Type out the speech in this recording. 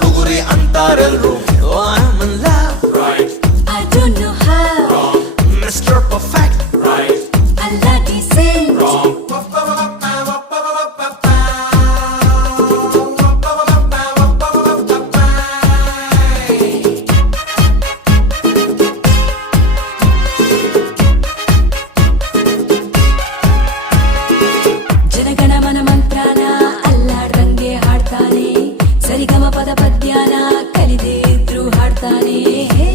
ಬುಗುರಿ ಅಂತಾರೆಲ್ರು. Oh, I'm in love. Right. I don't know how. Wrong. Mr. Perfect. Right. Allah decent. Wrong. ಜನಗಣ ಮನ ಮಂತ್ರನ ಅಲ್ಲಾಡ್ದಂಗೆ ಹಾಡ್ತಾನೆ, ಸರಿಗಮ ಪದ ಪದ್ಯನ ಕಲಿದೇ ಇದ್ರು ಹಾಡ್ತಾನೆ. ಹೇ